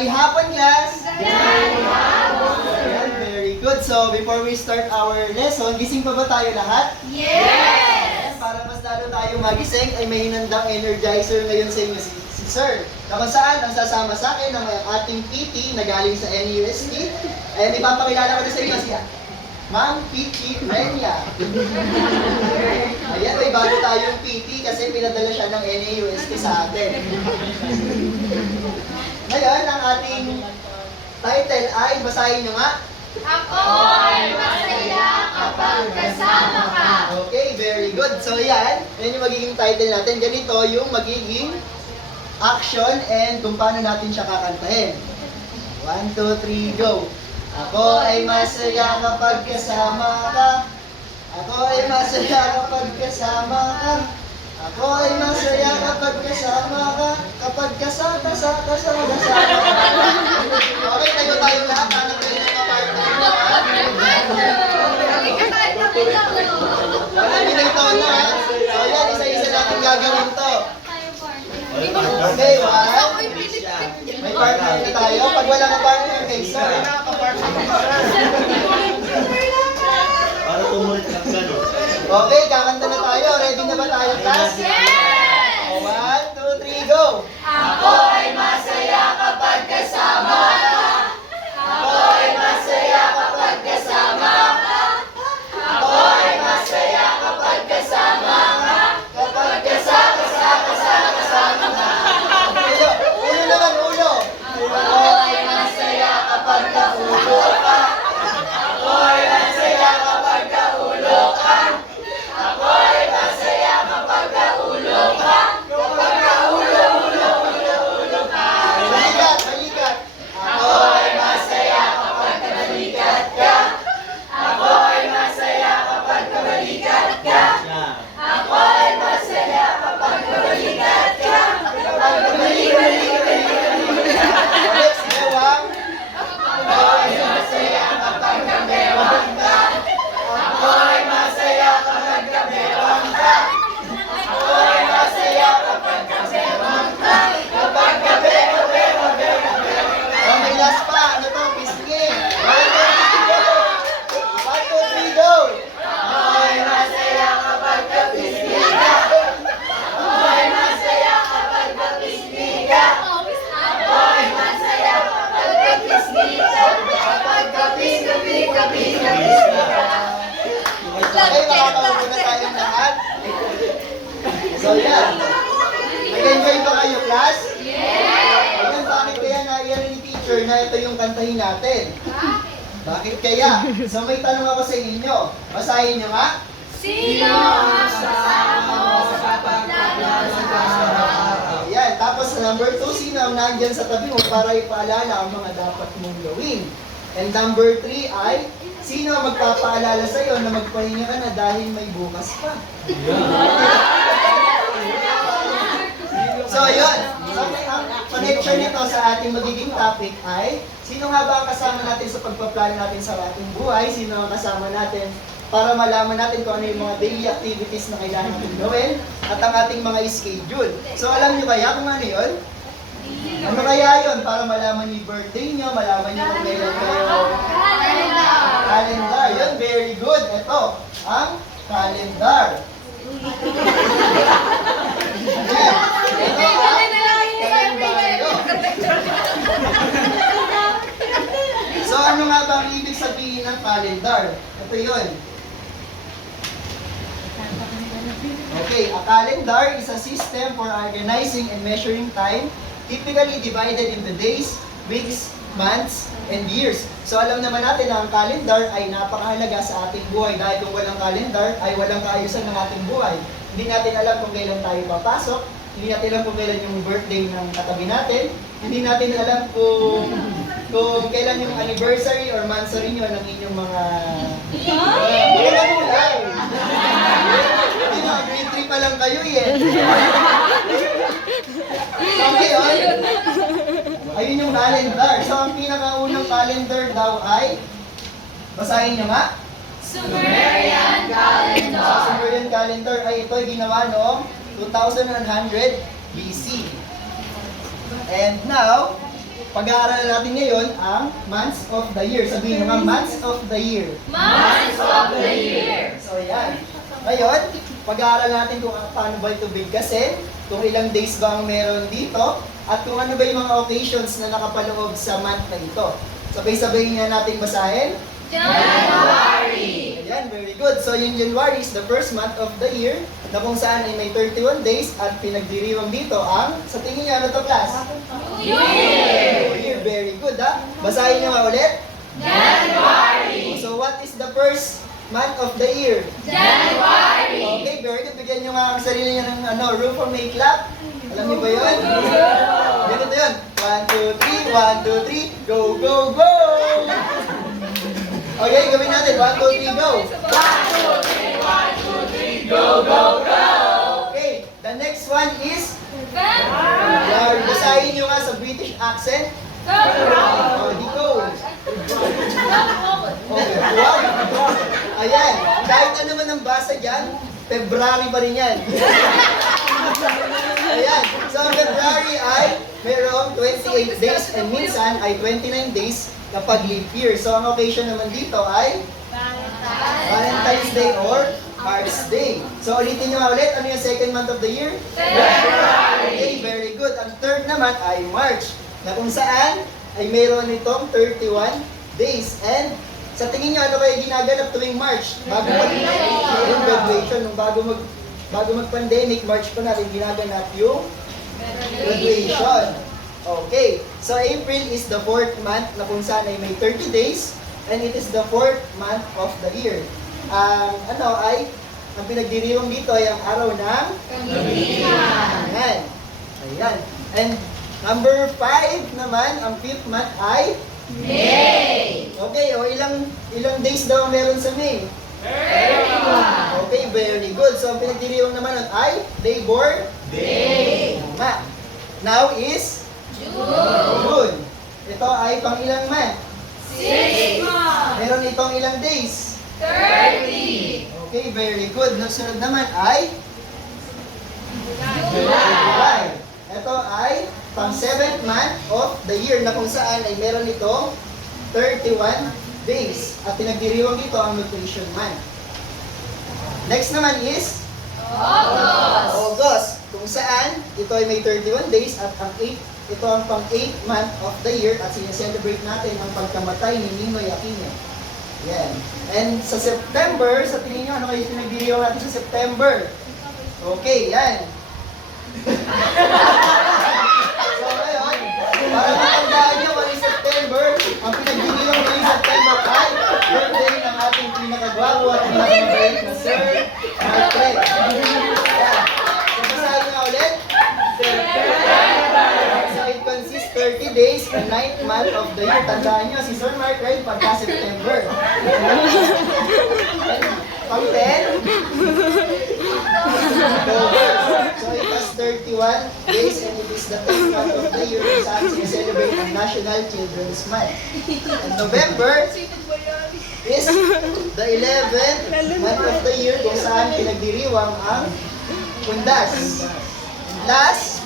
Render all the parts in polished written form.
Jolly hapon, class! Jolly hapon! Very good. So, before we start our lesson, gising pa ba tayo lahat? Yes! Para mas lalo tayong magising, ay may hinandang energizer ngayon sa inyo si Sir. Na kung saan, ang sasama sa akin ng ating PT na galing sa NUST. Ay, ipapakilala ko na sa inyo siya. Ma'am PT Renya. Ayan, may bago tayong PT kasi pinadala siya ng NAUST sa atin. Ngayon, ang ating title ay, basahin nyo nga. Ako ay masaya kapag kasama ka. Okay, very good. So yan yung magiging title natin. Ganito yung magiging action and kung paano natin siya kakantahin. 1, 2, 3, go! Ako ay masaya kapag kasama ka. Ako ay masaya kapag kasama ka. Ako ay masaya kapag kasama ka. Kapag kasama ka. Okay, tayo tayong lahat. Hanap kayo ng kapartner mo. Alam niyo na ito na. So yan, isa-isa natin gagawin to. Okay, one. May partner na tayo. Pag wala ka partner, kay sir. Para tumulit ang gano'n. Okay, kakanta na tayo. Ready na ba tayo, class? Yes! 1, 2, 3, go! Ako ay masaya kapag kasama ka. Ako ay masaya kapag kasama ka. Ako ay masaya kapag kasama ka. Kapag kasama ka. Ulo naman, ulo! Ako ay masaya kapag kaulo ka. Ako ay masaya kapag kaulo ka. Ako ay masaya kapag kaulo ka. Kapag kaulo ka. Balikat, balikat! Ako ay masaya kapag kabalikat ka. Ako ay masaya kapag kabalikat ka. Ako ay masaya kapag kabalikat ka. Kapag Next, bewang! Ako ay masaya kapag kabewang ka. Ako ay masaya kapag kabewang ka. Ako ay masaya kapag kabewang ka. Kapag Oh, may last pa. Ano to? Pisngi. 1, 2, 3, go! Ako ay masaya kapag kapisngi ka. Ako ay masaya kapag kapisngi ka. Ako ay masaya kapag kapisngi ka. Kapag kapisngi ka. Okay, makakaupo na tayong lahat. So, yan. Nag-enjoy ba kayo, class? Yes! Ayan, bakit kaya naiyan ni teacher na ito yung kantahin natin? Bakit kaya? So, may tanong ako sa inyo. Basahin nyo nga. Sino ang kasama mo kapag nasa araw? Ayan, tapos number 2, sino ang nandyan sa tabi mo para ipaalala ang mga dapat mong gawin? And number 3 ay, sino ang magpapaalala sa iyo na magpahinga ka na dahil may bukas pa? So, yun. So, ang connection nito sa ating magiging topic ay, sino nga ba ang kasama natin sa pagpaplano natin sa ating buhay? Sino ang kasama natin para malaman natin kung ano yung mga daily activities na kailangan natin gawin at ang ating mga schedule. So, alam niyo kaya kung ano yun? Ano kaya yun? Para malaman niyo yung birthday niyo, malaman niyo kung kailan kayo calendar. Yun, very good. Ito, ang calendar. Ayan. Ito ang kalendaryo. So, ano nga ba ang ibig sabihin ng calendar? Ito yun. Okay, a calendar is a system for organizing and measuring time, typically divided into days, weeks, months, and years. So alam naman natin na ang calendar ay napakahalaga sa ating buhay dahil kung walang calendar ay walang kaayusan ng ating buhay. Hindi natin alam kung kailan tayo papasok, hindi natin alam kung kailan yung birthday ng katabi natin, hindi natin alam kung kailan yung anniversary or monthsary nyo ng inyong mga magulang. Hindi na, grade 3 pa lang kayo eh. So ngayon, ayun yung calendar. So ang pinakaunang calendar daw ay, basahin nyo nga. Sumerian calendar. Sa Sumerian calendar ay ito ay ginawa noong 2100 BC. And now, pag-aaralan natin ngayon ang months of the year. Sabihin nyo nga, months of the year. Months of the year. So, yan. Ngayon, pag-aaralan natin kung paano ba ito bigkasin, kung ilang days ba ang meron dito, at kung ano ba yung mga occasions na nakapaloob sa month na ito. Sabay-sabay nga natin basahin. January. Ayan, very good. So, yung January is the first month of the year na kung saan ay may 31 days at pinagdiriwang dito ang, sa tingin niyo, ano to class? New Year. New Year, very good ha. Basahin niyo nga ulit. January. So, what is the first month of the year? January. Okay, very good. Bigyan niyo nga ang sarili niyo ng room for may clap. Alam niyo ba yun? Ganito yun. 1, 2, 3, 1, 2, 3, go, go, go! Okay, gawin natin. 1, 2, 3, go! 1, 2, 3, 1, 2, 3, go, go, go. Okay, the next one is, February. basahin niyo nga sa British accent. February. Oh, di go. Okay, wow. Ayan, kahit ano man ang basa dyan, February pa rin yan. Ayan, so ang February ay mayroong 28 days and minsan ay 29 days kapag leap year. So ang occasion naman dito ay Valentine's Day or Heart's Day. So ulitin nyo nga ulit, ano yung second month of the year? February. Okay, very good. Ang third naman ay March, na kung saan ay mayroon itong 31 days. And sa tingin nyo, ano kayo ginaganap tuwing March? Bago yung graduation, nung bago mag-pandemic, March pa natin ginaganap yung graduation. Okay, so April is the fourth month na kung saan ay may 30 days and it is the fourth month of the year. Ang pinagdiriwang dito ay ang araw ng Ayan. Ayan. And number 5 naman, ang fifth month ay May. Okay, o ilang days daw ang meron sa May? 31. Okay, very good. So ang pinagdiriwang naman nun ay Labor Day. Tama. Now is June. June. Ito ay pang ilang month? 6 months. Meron itong ilang days? 30. Okay, very good. Nasunod naman ay July. July. Ito ay pang 7th month of the year na kung saan ay meron itong 31 days. At pinagdiriwang dito ang nutrition month. Next naman is August. August, kung saan ito ay may 31 days at ito ang pang 8th month of the year at sineselebrate natin ang pagkamatay ni Ninoy Aquino. Yan. And sa September, sa tingin nyo, ano kayo pinagdiriwang natin sa September? Okay, yan. So ngayon, para matandaan nyo kung yung September, ang pinagdiriwang ngayong September ay birthday ng ating pinakagwapo at pinakamabait na Sir Martret. Yan. So basahin nga ulit. So it consists 30 days and 9th month of the year. Tandaan nyo, si Sir Martret pagka September. Pang 10, October. So it has 31 days and it is the 10th month of the year kung saan sineselebrate ang National Children's Month. And November is the 11th month of the year kung saan pinagdiriwang ang Pundas. And last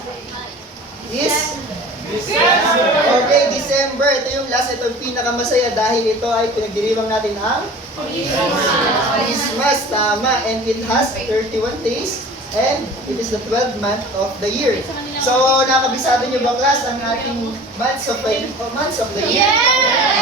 is okay, December. Ito yung last, ito yung pinakamasaya dahil ito ay pinagdiriwang natin ang Christmas, tama. And it has 31 days and it is the 12th month of the year. So, nakabisado niyo ba class ang ating months of the year?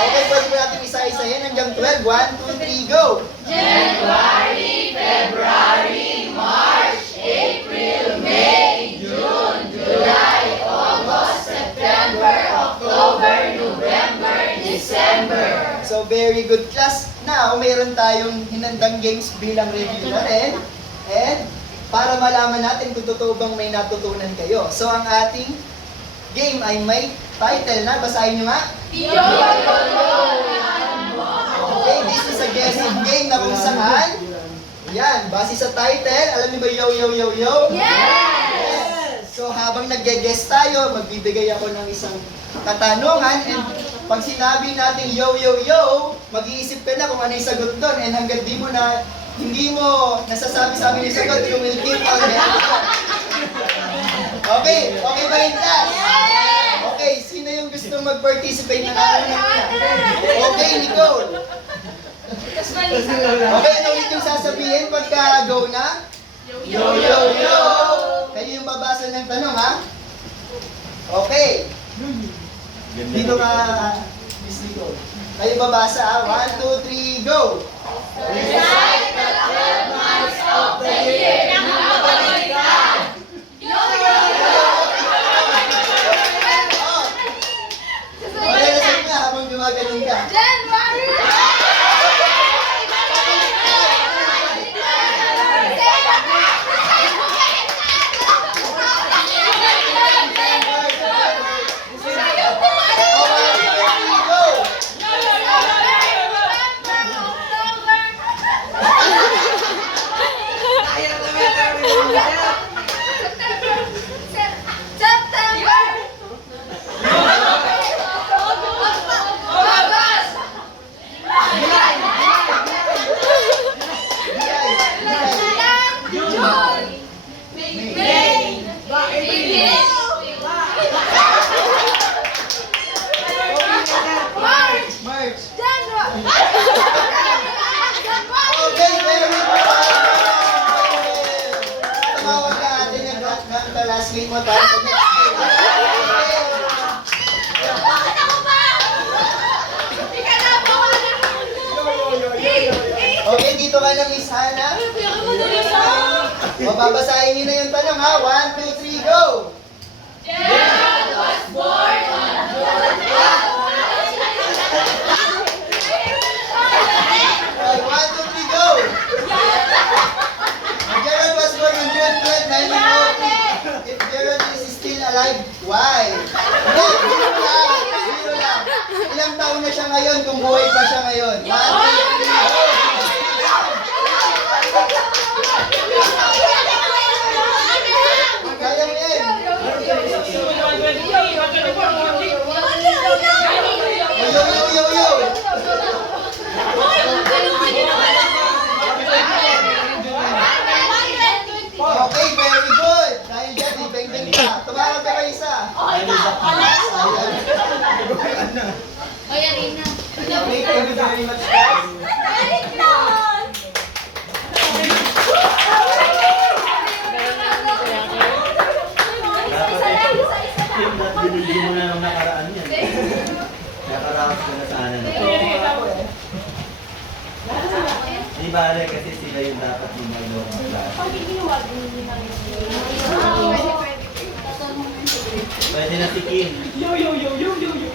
Okay, pwede po natin isa-isahin hanggang 12. 1, 2, 3, go! January, February, March, April, May, June, July, August, September, October, November, December. So, very good class. Now, mayroon tayong hinandang games bilang review na rin. And, para malaman natin kung totoo bang may natutunan kayo. So, ang ating game ay may title na. Basahin nyo nga. Okay, this is a guessing game na kung saan, yan, base sa title, alam niyo ba yo, yo, yo, yo? Yes! So, habang nag-guess tayo, magbibigay ako ng isang katanungan and pag sinabi natin yo, yo, yo, mag-iisip ka na kung ano yung sagot doon and hanggang hindi mo nasasabi sa amin yung sagot, you will keep on Okay, okay ba yung class? Okay, sino yung gusto mag-participate na nauna. Okay, Nicole. Okay, ano ulit yung sasabihin pagka go na? Yo, yo, yo! Kayo yung babasa ng tanong, ha? Okay. Ganda Dito na. ka, Miss Nicole. Kayo babasa, ha? 1, 2, 3, go! Recite the 12 months of the year. Nakabaliktad. Yo, yo, yo! Oh! Okay, nasan nga habang gumagaling ka? January! March! Okay, very good! Tumawag ka atin yung classmate mo para sa next game. Okay, dito ka na, Miss Hannah. Mababasahin niyo na yung tanong, ha? 1, 2, 3, go! Gerald was born on June 12. Okay, 1, 2, 3, go! Gerald was born on June 12, 1903. If Gerald is still alive, why? Hindi, biro lang. Biro lang. Ilang taon na siya ngayon kung buhay pa siya ngayon? 1, 2, 3, go! Kaya mo yan. Yo, yo, yo, yo! Okay, very good. Dahil dyan, ibeng-beng ka. Tumawag ka pa isa. Okay, thank you very much, guys. Dapat binigyan mo na ng nakaraan yan. Nakaraos ka na sana. Di bale kasi sila yung dapat gumagawa ng klase. Pwede na si Kim. Yo, yo, yo, yo, yo, yo.